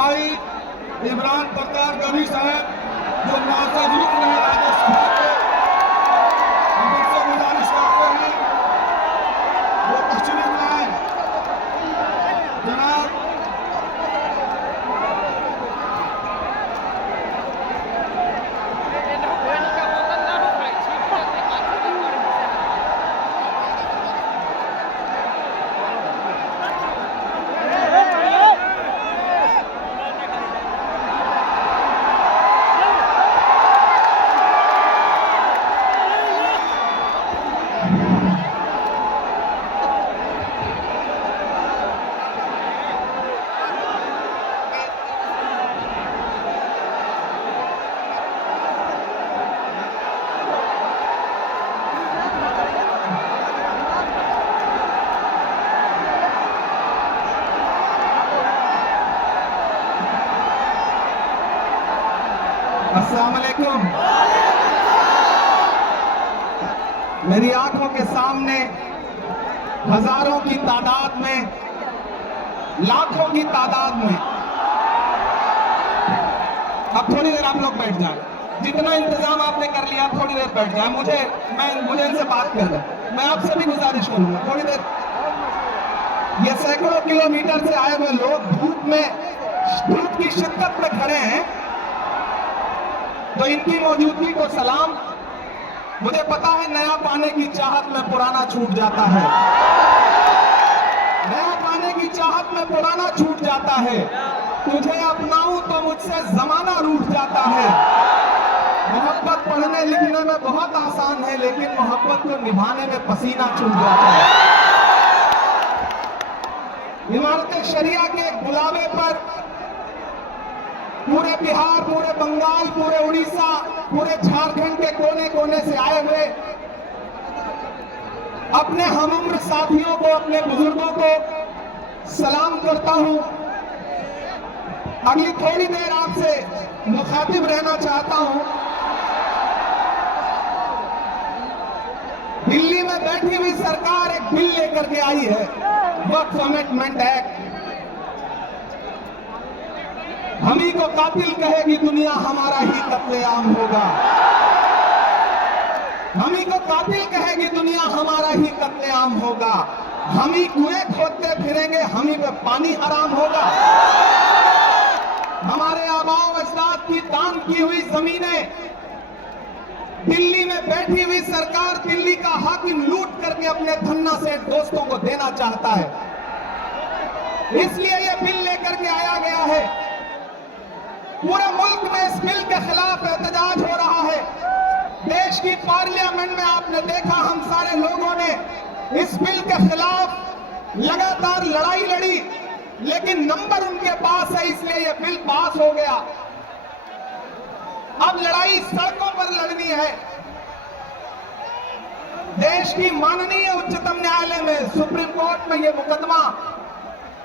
भाई इमरान प्रताप गनी साहब जो नाज़िर रहे राज्यसभा के, हम उनसे गुजारिश करते हैं वो तशरीफ लाएं। जनाब अस्सलाम वालेकुम। मेरी आंखों के सामने हजारों की तादाद में, लाखों की तादाद में, अब थोड़ी देर आप लोग बैठ जाएं। जितना इंतजाम आपने कर लिया थोड़ी देर बैठ जाए। मुझे इनसे बात कर रहे, मैं आपसे भी गुजारिश करूंगा थोड़ी देर। ये सैकड़ों किलोमीटर से आए हुए लोग धूप की शिद्दत में खड़े हैं, तो इनकी मौजूदगी को सलाम। मुझे पता है नया पाने की चाहत में पुराना छूट जाता है, नया पाने की चाहत में पुराना छूट जाता है। तुझे अपनाऊं तो मुझसे जमाना रूठ जाता है। मोहब्बत पढ़ने लिखने में बहुत आसान है, लेकिन मोहब्बत को निभाने में पसीना छूट जाता है। इमारत शरिया के बुलावे पर पूरे बिहार, पूरे बंगाल, पूरे उड़ीसा, पूरे झारखंड के कोने कोने से आए हुए अपने हमउम्र साथियों को, अपने बुजुर्गों को सलाम करता हूं। अगली थोड़ी देर आपसे मुखातिब रहना चाहता हूं। दिल्ली में बैठी हुई सरकार एक बिल लेकर के आई है, वक्फ अमेंडमेंट एक्ट। हम ही को कातिल कहेगी दुनिया, हमारा ही कत्लेआम होगा। हम ही को कातिल कहेगी दुनिया, हमारा ही कत्लेआम होगा। हम ही कुएं खोदते फिरेंगे, हम ही पे पानी हराम होगा। हमारे आबाओ अजदाद की दान की हुई जमीनें दिल्ली में बैठी हुई सरकार, दिल्ली का हाकिम लूट करके अपने धन्ना से दोस्तों को देना चाहता है। इसलिए यह बिल लेकर के आया गया है। पूरे मुल्क में इस बिल के खिलाफ एहतजाज हो रहा है। देश की पार्लियामेंट में आपने देखा, हम सारे लोगों ने इस बिल के खिलाफ लगातार लड़ाई लड़ी, लेकिन नंबर उनके पास है, इसलिए यह बिल पास हो गया। अब लड़ाई सड़कों पर लड़नी है। देश की माननीय उच्चतम न्यायालय में, सुप्रीम कोर्ट में यह मुकदमा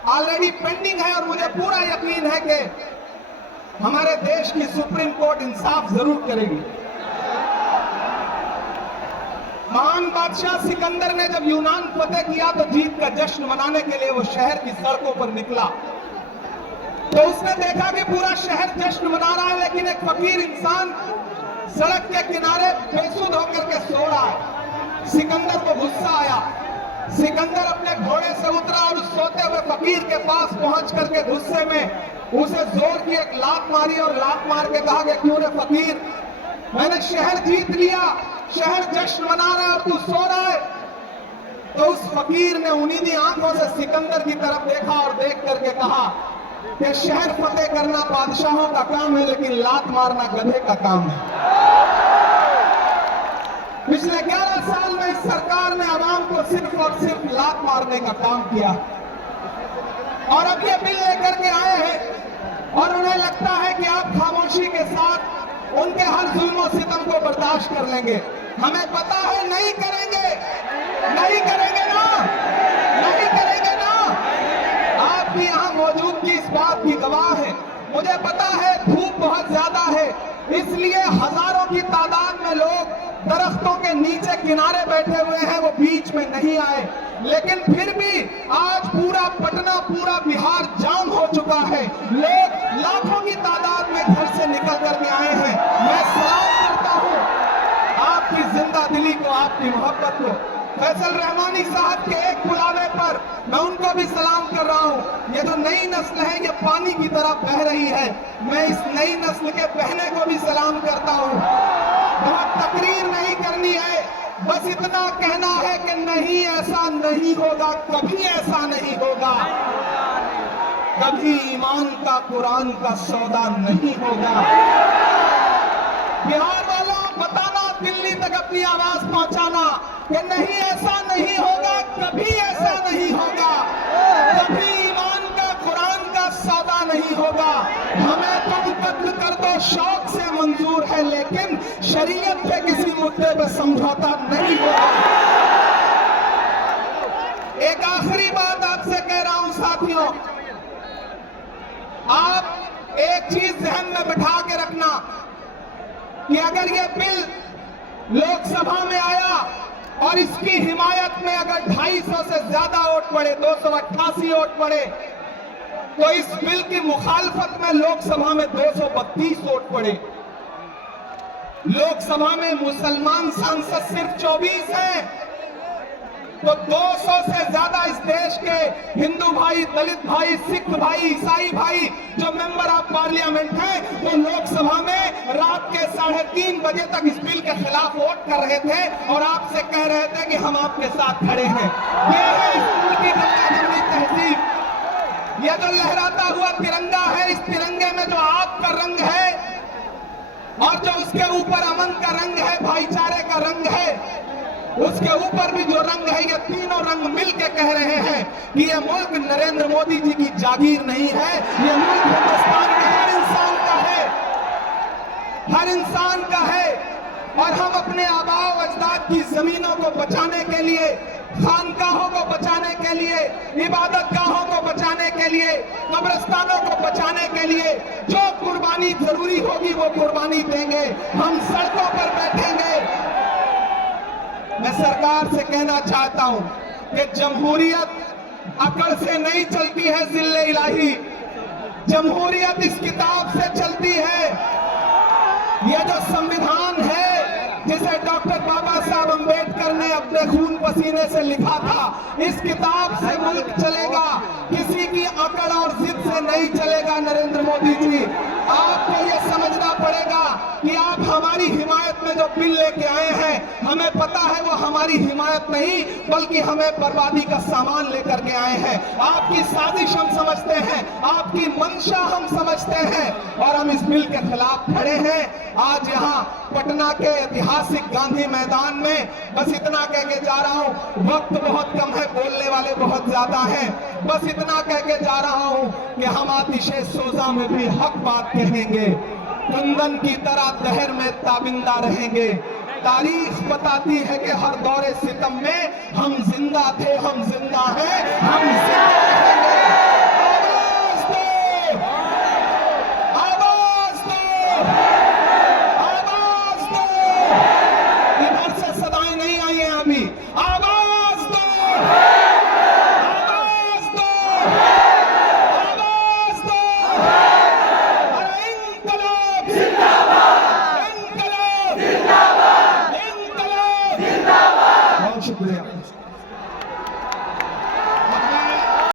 ऑलरेडी पेंडिंग है, और मुझे पूरा यकीन है कि हमारे देश की सुप्रीम कोर्ट इंसाफ जरूर करेगी। महान बादशाह सिकंदर ने जब यूनान फतेह किया तो जीत का जश्न मनाने के लिए वो शहर की सड़कों पर निकला, तो उसने देखा कि पूरा शहर जश्न मना रहा है, लेकिन एक फकीर इंसान सड़क के किनारे बेसुध होकर के सो रहा है। सिकंदर को गुस्सा आया। सिकंदर अपने घोड़े से उतरा और उस सोते हुए फकीर के पास पहुंच करके गुस्से में उसे जोर की एक लात मारी, और लात मार के कहा कि क्यों रे फकीर, मैंने शहर जीत लिया, शहर जश्न मना रहा है और तू सो रहा है। तो उस फकीर ने उन्हीं आंखों से सिकंदर की तरफ देखा और देख करके कहा कि शहर फतेह करना बादशाहों का काम है, लेकिन लात मारना गधे का काम है। पिछले 11 साल में इस सरकार ने आवाम को सिर्फ और सिर्फ लात मारने का काम किया, और अब ये बिल लेकर के आए हैं, और उन्हें लगता है कि आप खामोशी के साथ उनके हर जुल्म सितम को बर्दाश्त कर लेंगे। हमें पता है नहीं करेंगे, नहीं करेंगे ना, नहीं करेंगे ना। आप भी यहाँ मौजूद की इस बात की गवाह है। मुझे पता है धूप बहुत ज्यादा है, इसलिए हजारों की तादाद में लोग दरख्तों के नीचे किनारे बैठे हुए हैं, वो बीच में नहीं आए। लेकिन फिर भी आज पूरा पटना, पूरा बिहार जाम हो चुका है। लोग फैसल रहमानी साहब के एक बुलावे पर मैं उनको भी सलाम कर रहा हूं। ये जो नई नस्ल है ये पानी की तरह बह रही है, मैं इस नई नस्ल के बहने को भी सलाम करता हूं। बहुत तकरीर नहीं करनी है, बस इतना कहना है कि नहीं ऐसा नहीं होगा, कभी ऐसा नहीं होगा, कभी ईमान का कुरान का सौदा नहीं होगा। बिहार वालों बताना, दिल्ली तक अपनी आवाज पहुंचाना कि नहीं ऐसा नहीं होगा, कभी ऐसा नहीं होगा, कभी ईमान का कुरान का सौदा नहीं होगा। हमें तुम कत्ल कर दो शौक से मंजूर है, लेकिन शरीयत पे किसी मुद्दे पे समझौता नहीं होगा। एक आखिरी बात आपसे कह रहा हूं साथियों, आप एक चीज ध्यान में बिठा के रखना कि अगर ये बिल लोकसभा में आया और इसकी हिमायत में अगर 250 से ज्यादा वोट पड़े, 288 वोट पड़े, तो इस बिल की मुखालफत में लोकसभा में 232 वोट पड़े। लोकसभा में मुसलमान सांसद सिर्फ 24 हैं, तो 200 से ज्यादा इस देश के हिंदू भाई, दलित भाई, सिख भाई, ईसाई भाई जो मेंबर ऑफ पार्लियामेंट हैं, वो लोकसभा में रात के 3:30 बजे तक इस बिल के खिलाफ वोट कर रहे थे और आपसे कह रहे थे कि हम आपके साथ खड़े हैं। ये है स्कूल की गंगाजमुनी तहजीब। ये जो लहराता हुआ तिरंगा है, इस तिरंगे में जो आग का रंग है और जो उसके ऊपर अमन का रंग है, भाईचारे का रंग है, उसके ऊपर भी जो रंग है, ये तीनों रंग मिलके कह रहे हैं कि ये मुल्क नरेंद्र मोदी जी की जागीर नहीं है, ये मुल्क हिंदुस्तान के हर इंसान का है, हर इंसान का है। और हम अपने आबाओ अजदाद की जमीनों को बचाने के लिए, खानकाहों को बचाने के लिए, इबादत गाहों को बचाने के लिए, कब्रिस्तानों को बचाने के लिए जो कुर्बानी जरूरी होगी वो कुर्बानी देंगे। हम सड़कों पर बैठेंगे। मैं सरकार से कहना चाहता हूं कि जमहूरियत अकड़ से नहीं चलती है जिल्ले इलाही, जमहूरियत इस किताब से चलती है। यह जो संविधान है जिसे डॉक्टर बाबा साहब अंबेडकर ने अपने खून पसीने से लिखा था, इस किताब से मुल्क चलेगा, किसी की अकड़ और जिद से नहीं चलेगा। नरेंद्र मोदी जी, आपको यह समझना पड़ेगा कि आप हमारी हिमायत में जो बिल लेके आए हैं, हमें पता है वो हमारी हिमायत नहीं बल्कि हमें बर्बादी का सामान लेकर के आए हैं। आपकी साजिश हम समझते हैं, आपकी मंशा हम समझते हैं और हम इस बिल के खिलाफ खड़े हैं। आज यहाँ पटना के ऐतिहासिक गांधी मैदान में बस इतना कह के जा रहा हूँ, वक्त बहुत कम है, बोलने वाले बहुत ज्यादा हैं, बस इतना कह के जा रहा हूँ कि हम आतिशे सोजा में भी हक बात कहेंगे, कुंदन की तरह दहर में ताबिंदा रहेंगे। तारीख बताती है कि हर दौरे सितम में हम जिंदा थे, हम जिंदा हैं, हम जिंदा रहेंगे।